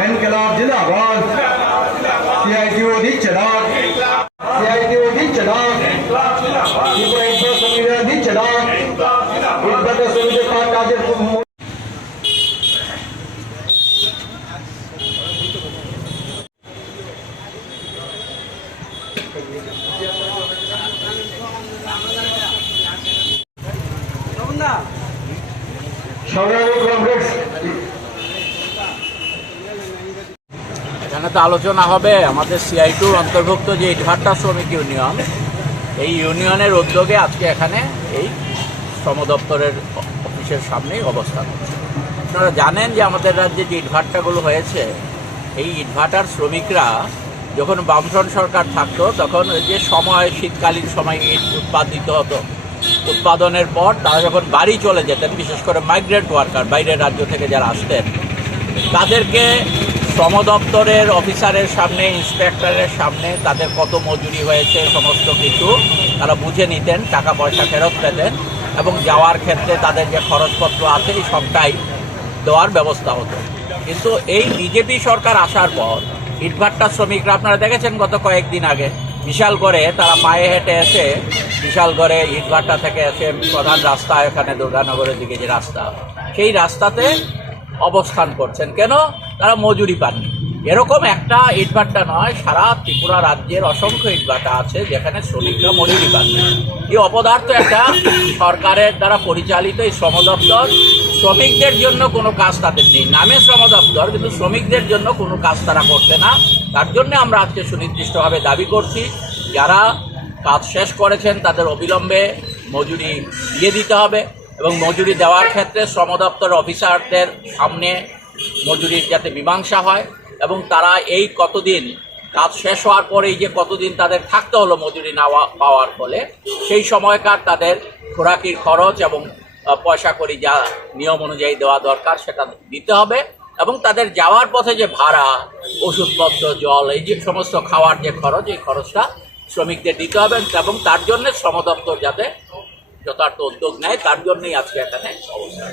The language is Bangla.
इनकलाब जिंदाबाद। सी I T O the चढ़ाक C I T O दी चढ़ाक संविधान कॉम्प्लेक्स এখানে তো আলোচনা হবে। আমাদের সিআই টুর অন্তর্ভুক্ত যে ইটভাটা শ্রমিক ইউনিয়ন, এই ইউনিয়নের উদ্যোগে আজকে এখানে এই শ্রম দপ্তরের অফিসের সামনেই অবস্থান আপনারা জানেন যে আমাদের রাজ্যে যে ইটভাটাগুলো হয়েছে, এই ইটভাটার শ্রমিকরা যখন বামফ্রন্ট সরকার থাকতো, তখন ওই যে সময়, শীতকালীন সময় ইট উৎপাদিত হতো। উৎপাদনের পর তারা যখন বাড়ি চলে যেতেন, বিশেষ করে মাইগ্রেন্ট ওয়ার্কার বাইরের রাজ্য থেকে যারা আসতেন, তাদেরকে শ্রম দপ্তরের অফিসারের সামনে, ইন্সপেক্টরের সামনে তাদের কত মজুরি হয়েছে, সমস্ত কিছু। তারা বুঝে নিতেন টাকা পয়সা ফেরত পেতেন এবং যাওয়ার ক্ষেত্রে তাদের যে খরচপত্র আছে, এই সবটাই দেওয়ার ব্যবস্থা হতো। কিন্তু এই বিজেপি সরকার আসার পর, ইটভাট্টা শ্রমিকরা, আপনারা দেখেছেন গত কয়েকদিন আগে, বিশাল করে তারা পায়ে হেঁটে এসে, বিশাল করে ইটভাট্টা থেকে এসে প্রধান রাস্তা এখানে দুর্গানগরের দিকে যে রাস্তা, সেই রাস্তাতে অবস্থান করছেন। কেন? তারা মজুরি পাননি। এরকম একটা ইটভাটা নয়, সারা ত্রিপুরা রাজ্যের অসংখ্য ইটভাটা আছে যেখানে শ্রমিকরা মজুরি পাননি। এই অপদার্থ একটা সরকারের দ্বারা পরিচালিত এই শ্রম দপ্তর, শ্রমিকদের জন্য কোনো কাজ তাদের নেই। নামে শ্রম দপ্তর, কিন্তু শ্রমিকদের জন্য কোনো কাজ তারা করছে না। তার জন্য আমরা আজকে সুনির্দিষ্টভাবে দাবি করছি, যারা কাজ শেষ করেছেন তাদের অবিলম্বে মজুরি দিয়ে দিতে হবে এবং মজুরি দেওয়ার ক্ষেত্রে শ্রম দপ্তর অফিসারদের সামনে মজুরির যাতে মীমাংসা হয় এবং তারা এই কতদিন কাজ শেষ হওয়ার পরেই যে কতদিন তাদের থাকতে হলো মজুরি না পাওয়ার ফলে, সেই সময়কার তাদের খোরাকির খরচ এবং পয়সা করি যা নিয়ম অনুযায়ী দেওয়া দরকার সেটা দিতে হবে এবং তাদের যাওয়ার পথে যে ভাড়া, ওষুধপত্র, জল, এই যে সমস্ত খাওয়ার যে খরচ, এই খরচটা শ্রমিকদের দিতে হবে এবং তার জন্য শ্রম দপ্তর যাতে যথার্থ উদ্যোগ নেয়, তার জন্যই আজকে এখানে অবস্থান।